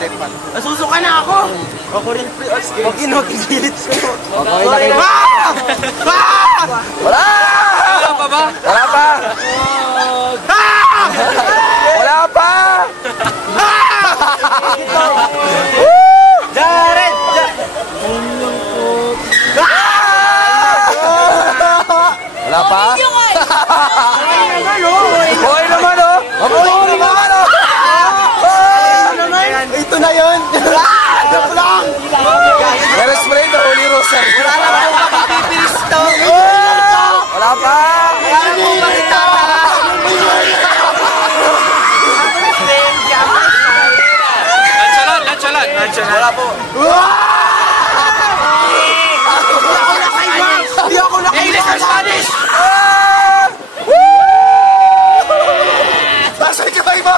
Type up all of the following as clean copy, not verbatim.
Nasusuka na ako! Ako rin pre. Okay, nakikilit sa'yo. Okay, nakikilit. Wala! Wala pa ba? Wala pa! Wala pa! Jared! Wala pa? Okay naman o! Okay naman o! Ito na yun! Joke lang! Pero spray na Holy Rosary. Wala na ba yung mapipilis to? Wala pa! Wala na po makita! Nonchalant! Wala po. Hindi ako nakaiwan! English or Spanish? Nasa ikaway mo!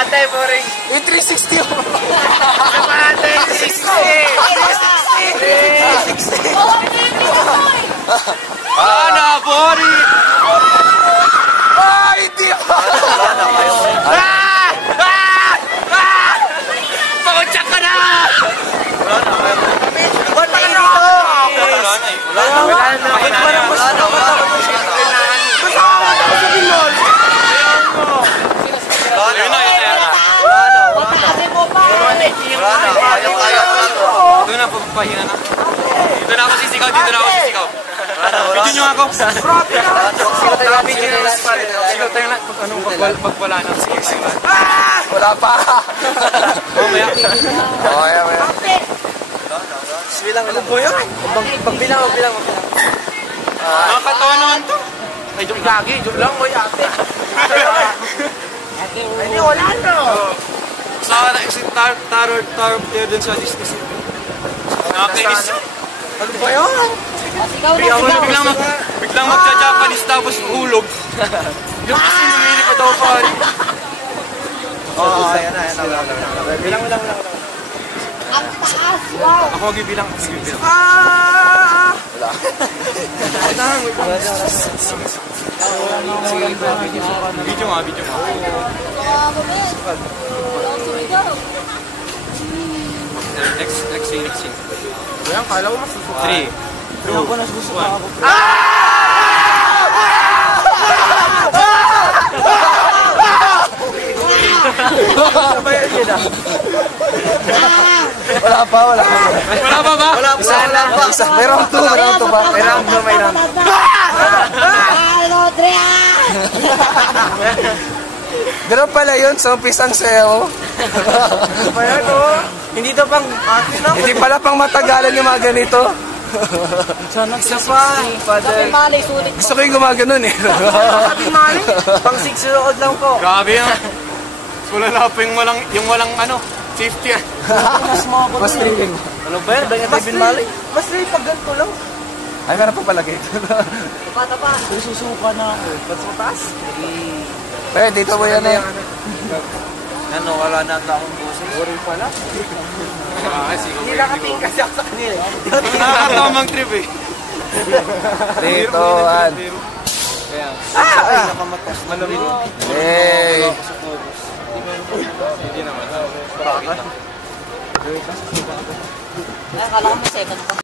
Ate, boring. Yung 360 yun. Ate, 360. Ano, boring. Hindi. Pakutsak ka na. Ba't pa ka na? Wala na. Doon na, papahinga na. Dito na ako sisigaw. Video nyo ako. Video nyo na. Sigaw tayo na. Anong pagwala na. Wala pa. Mamaya. Mamaya. Bilang ano po yun? Pagbilang. Nakakatawa naman to. Ay, joke lagi. Joke lang mo, ate. Ay, wala na. Sa tarot player dun sa Disney. Nakakainis. Ano ba yun? Biglang magja-Japanese tapos hulog. Yung kasi lumili pa daw pa rin. Oo, ayan na. Bilang. Ang taas! Wow! Ako magbibilang. Wala. Video nga. Next scene. Kaya kala ko masusuka. 3, 2, 1. Wala pa. Wala pa ba? Isa lang pa. May round 2 pa. May round 2. Ganun pala yun, so pisang sayo. Hindi to pang akin na. Hindi pala pang matagalan yung mga ganito. Isa pa. Kapag malay, sulit Gusto ko yung gumaganon eh. Pang 6 year old lang po. Grabe yan. Wala na po yung walang ano, safety yan. Mas tripping. Ano ba yan? Mas mali. Mas pag ganito lang. Ay, meron pa pala gate. Tapa. Susuka na ako. Ba't sa taas? Pero dito mo yan eh. Ano, wala na akong puso. Boring pala. Hindi nakatingin kasi ako sa kanila. Nakakatamang trip eh. Dito, an. Nakamatas. Malamig. Hey. Hindi naman. Ay, akala ko may second pa.